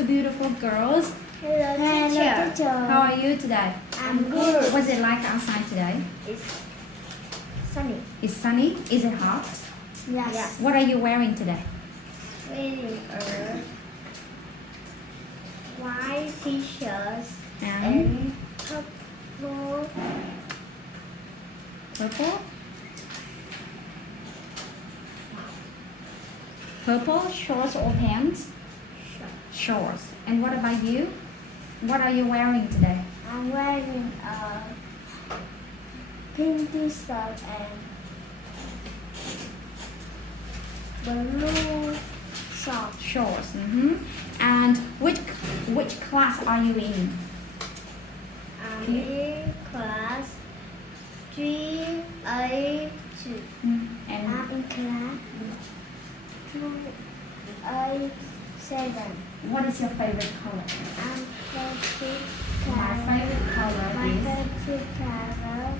two beautiful girls. Hello, teacher. How are you today? I'm good. What's it like outside today? It's sunny. It's sunny? Is it hot? Yes. What are you wearing today? Wearing a white t-shirt And and purple purple? Purple shorts or pants? shirt. Shorts. And what about you? What are you wearing today? I'm wearing a pink t-shirt and blue shorts. Shorts. And which class are you in? I'm in class 3A2. And I'm in class 2A7. what is your favorite color? I'm favorite My color. favorite color My favorite color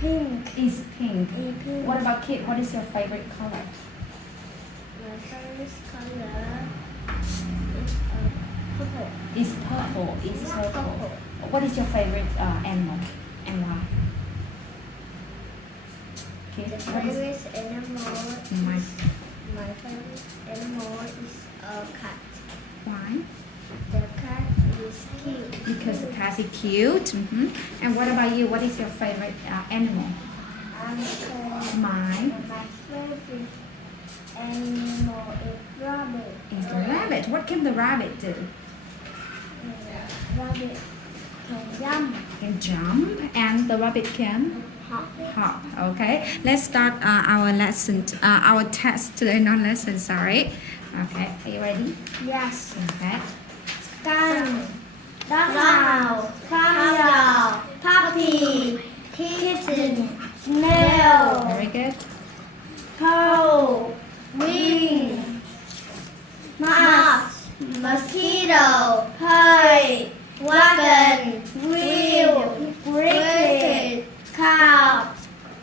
pink. is pink. Pink. What about Kit? What is your favorite color? My favorite color is purple. It's purple. What is your favorite animal and why? Kit, The what is favorite animal my my favorite animal is a cat. why? The cat is cute. Because the cat is cute. And what about you? What is your favorite animal? Mine My favorite animal is rabbit. is the rabbit. What can the rabbit do? Rabbit can jump. Can jump, and the rabbit can Hop. hop. Okay, let's start our lesson, our test today. Not lesson, sorry. Okay, are you ready? Yes. Okay. Skunk. Dog. Camel. Puppy. Kitten. Snail. Very good. Crow. Wing. Mouse. Mosquito. Hay. Wagon. Wheel. Cricket. Cow.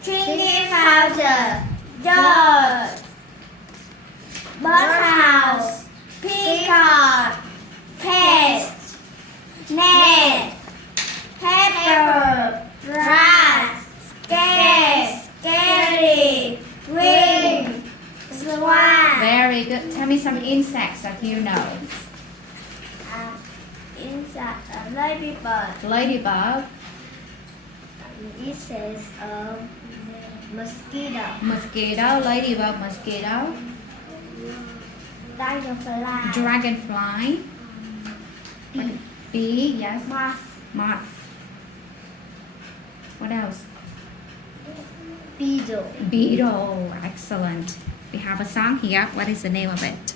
Chimney powder. Dog. Birdhouse. Peacock. Cat. Net. Pepper. Rat. Scare. Scary. Wing. Swan. Very good. Tell me some insects that you know. Inside a ladybird. Ladybug, It says a mosquito. mosquito, ladybug, mosquito, Dragonfly. dragonfly, bee, yes, Moth. moth. What else? Beetle. Beetle. Excellent. We have a song here. What is the name of it?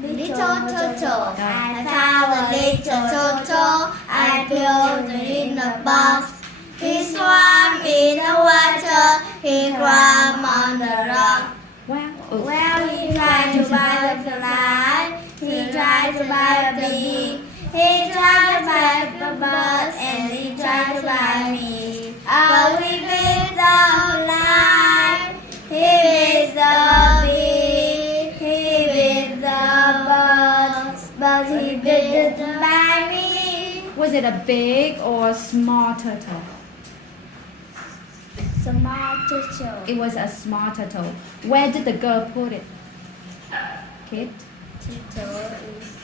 Little turtle. I found a little turtle. I built it in a box. He swam in the water. He climbed on the rock. Well, he tried to buy the fly. He tried to buy a bee. He tried to buy the bird, and he tried to buy me. But we made the line. He made the bee. He made the bird, but he didn't buy me. Was it a big or a small turtle? Small turtle. It was a small turtle. Where did the girl put it? Kid? Turtle is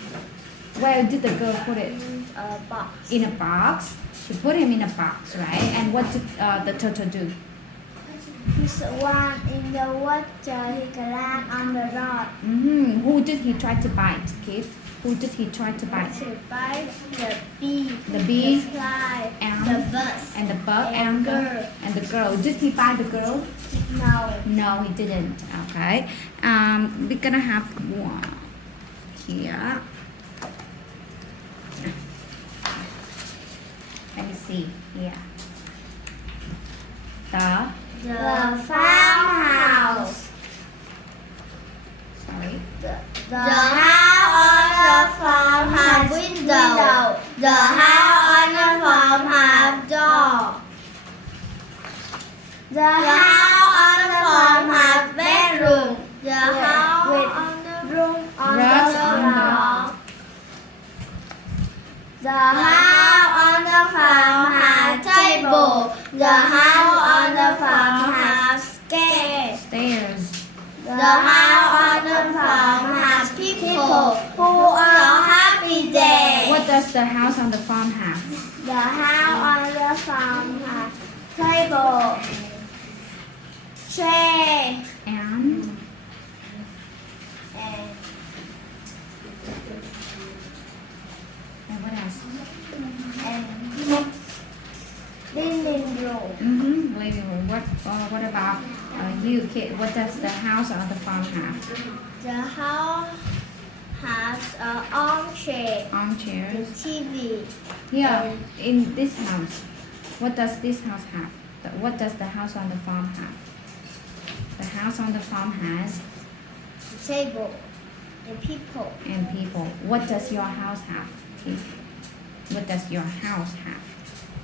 Where did the girl put it? in a box. In a box. She put him in a box, right? And what did the turtle do? He swam in the water. He climbed on the rock. Who did he try to bite, kid? Who did he try to bite? To bite the bee, The bee, the fly, and the bus. and the bug And and the girl. Did he bite the girl? No. No, he didn't. Okay. We're gonna have one here. Let me see here. The farmhouse. Sorry. The house on the farm has window. The house on the farm has door. The house on the farm has bedroom. The house on the room on Rugs the on floor. The house on the farm has table. The house on the farm has stairs. Stairs. The house on the farm has people who are happy there. What does the house on the farm have? The house on the farm has table, chair, And what else? and living room. Living room. What about you, kid? What does the house on the farm have? The house has an armchair, the Armchairs. TV. Yeah, in this house. What does this house have? What does the house on the farm have? The house on the farm has The table, the people. and people. What does your house have, kid? What does your house have?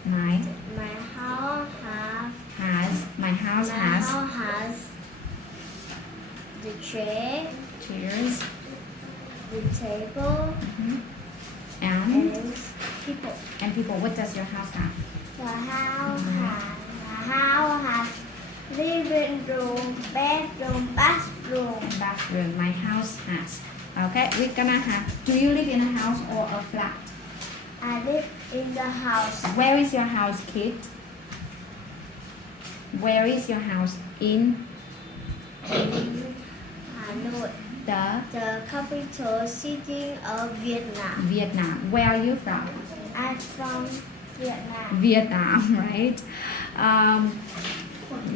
My My house has. has. My house My has house has the chair, chairs the table, and people. people. What does your house have? The house has living room, bedroom, bathroom. And bathroom. My house has. Okay, we're gonna have. Do you live in a house or a flat? I live in the house. Where is your house, kid? Where is your house in Hanoi, the the capital city of Vietnam. Vietnam? Where are you from? I'm from Vietnam. Vietnam, right?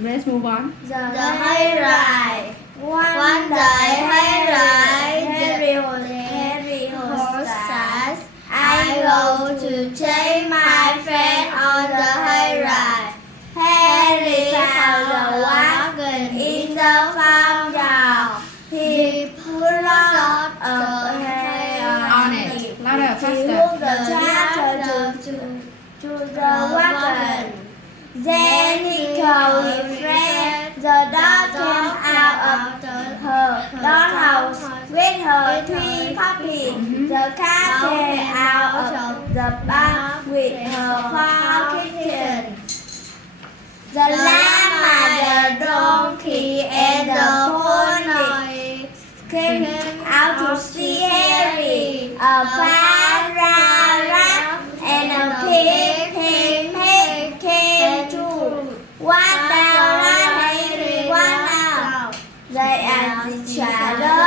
Let's move on. The hayride. One day, hayride, Harry horses. I go to take my friend on the hayride. Harry found a wagon in the farmyard. He put a hay On it. Louder, He faster. hooked the tractor to the wagon. Then he called his friend. The dog came out of her doghouse with her three puppies. The cat came out of the barn with her 4 kittens. The lamb and the donkey and the pony came out to see Harry. A farm rat and a pig came too. One down, one Harry, one out. They asked each other,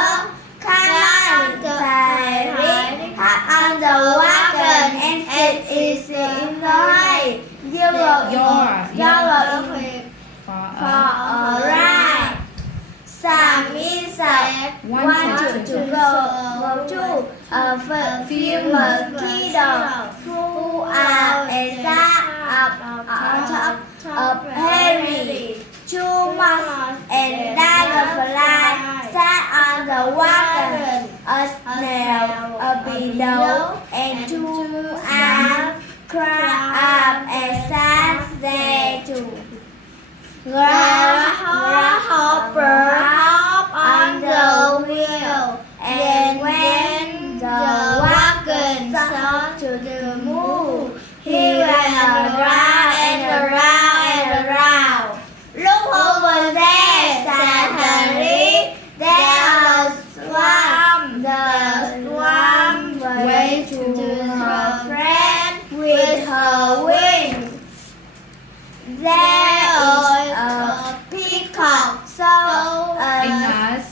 "Come on, Harry, hop on the wagon and sit easy in the hay. You will For for a ride." Sammy said, "Want to go to a famous kingdom who are and sat up on top of Harry. 2 months and Dragonfly sat on the wagon, a snail, a beetle, and 2 ants crawled up and sat there too. Grasshopper hopped on the wheel, and when the wagon started to move, he went around and around and around. "Look over there," said Harry. "There are the swan waved to her friend with her wings. There is a peacock, so it has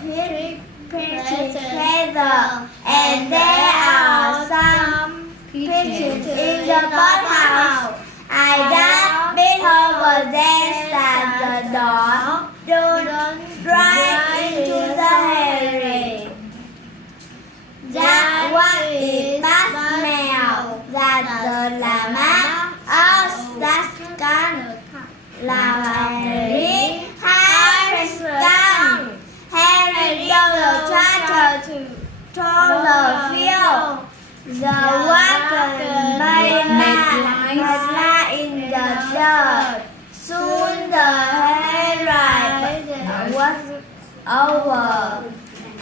pretty feather, and there are some pigeons in the birdhouse. I don't been over there," said the dog. "Don't drive into the hay. That one is that smell. That's the llama. Oh, that's gone. Harry, Harry's gone. Harry drove the tractor to the field. The wagon made lie in the dirt. Soon the hayride was over.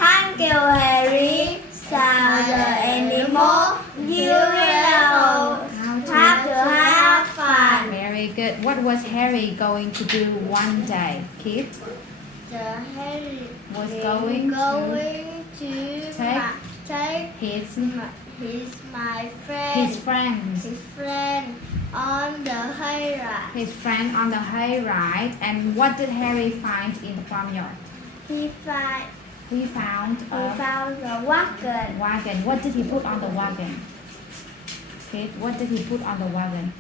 "Thank you, Harry," said the animal. "You What was Harry going to do one day, kid? The Harry Was is going to take His my his friends. his friend on the hayride. His friend on the hayride. And what did Harry find in the farmyard? He found He found the wagon. wagon. What did he put on the wagon? Kid, what did he put on the wagon?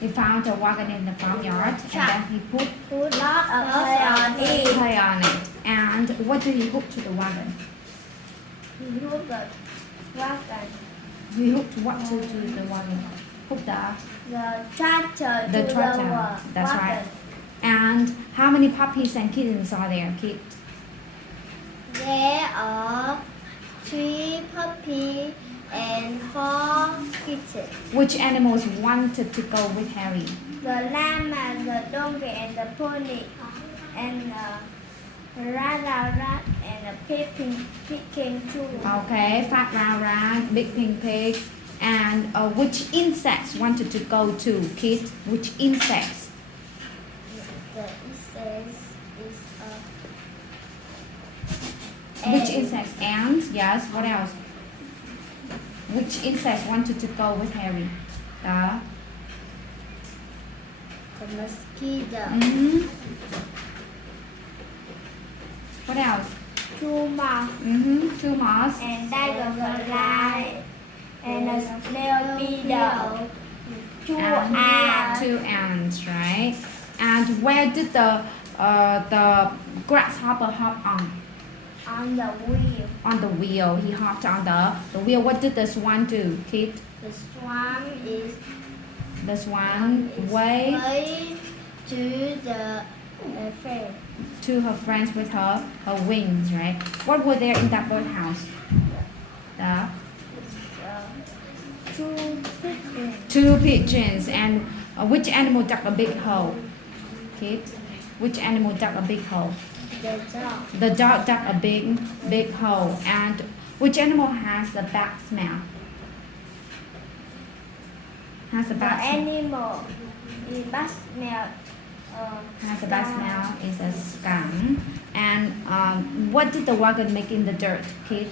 He found a wagon in the farmyard and then he put Put lot of hay on it. hay on it. And what did he hook to the wagon? He hooked the wagon. He hooked what to the wagon? Hooked The tractor the to tractor. the That's wagon. right. And how many puppies and kittens are there, kid? There are 3 puppies and 4 kittens. Which animals wanted to go with Harry? The llama, the donkey, and the pony, and the rat, and the pig came too. Okay, fat rat, big pig. And which insects wanted to go to, kid? Which insects? The insect is Which insects? Ants, yes. What else? Which insects wanted to go with Harry? The mosquito, mm-hmm. What else? 2 mouse, Mm-hmm. 2 moths. and dragonfly, and a snail beetle, 2 And ants. 2 ants, right? And where did the grasshopper hop on? On the wheel. On the wheel. He hopped on the wheel. What did the swan do, kid? The swan is The swan waved way to the friend. to her friends with her wings, right? What were there in that birdhouse? The 2 pigeons. 2 pigeons. And which animal dug a big hole? Kid? Which animal dug a big hole? The dog. The dog dug a big hole. And which animal has the bad smell? Has a The bad smell. animal is bad smell. Has a bad smell is a skunk. And what did the wagon make in the dirt, kid?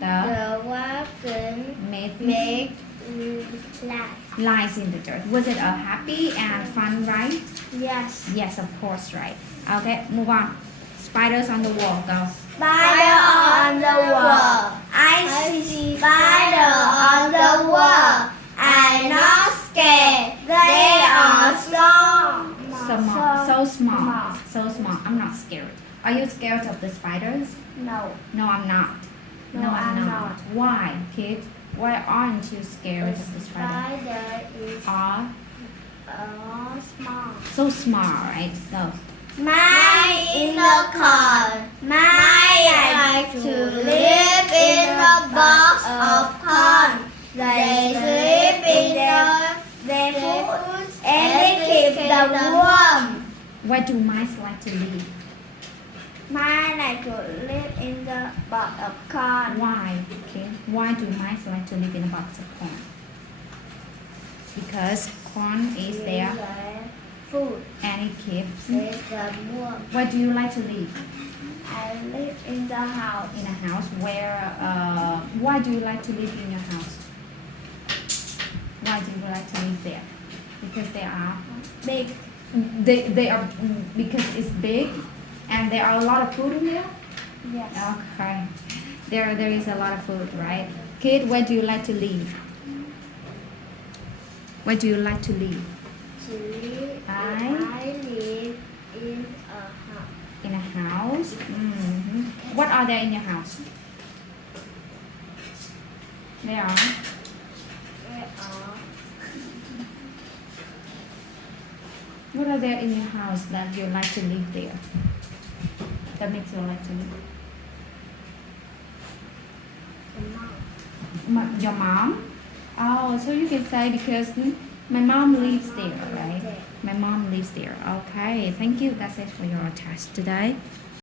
The wagon Made make light. lies in the dirt. Was it a happy and fun ride? Yes. Yes, of course, right. Okay, move on. Spiders on the wall, go. Spider on the wall. I see spider on the wall. I'm not scared. They are small. So small. I'm not scared. Are you scared of the spiders? No. No, I'm not. No, I'm not. Why, kid? Why aren't you scared of the spider? Spider is Are small. so small, right? So, My unicorn. My like to live in a box of corn. They sleep in their food and they keep them warm. where do mice like to live? Mine like to live in the box of corn. Why, okay? Why do mice like to live in a box of corn? Because corn is their Food. and it keeps. It's warm. Where do you like to live? I live in the house. In a house where, why do you like to live in your house? Why do you like to live there? Because they are, Big. they are, because it's big and there are a lot of food in there? Yes. Okay. There is a lot of food, right? Kid, where do you like to live? Where do you like to live? I live in a house. In a house? What are there in your house? There are. There are What are there in your house that you like to live there? That makes you like to live? Your mom? Oh, so you can say because my mom lives there, right? My mom lives there. Okay, thank you. That's it for your test today.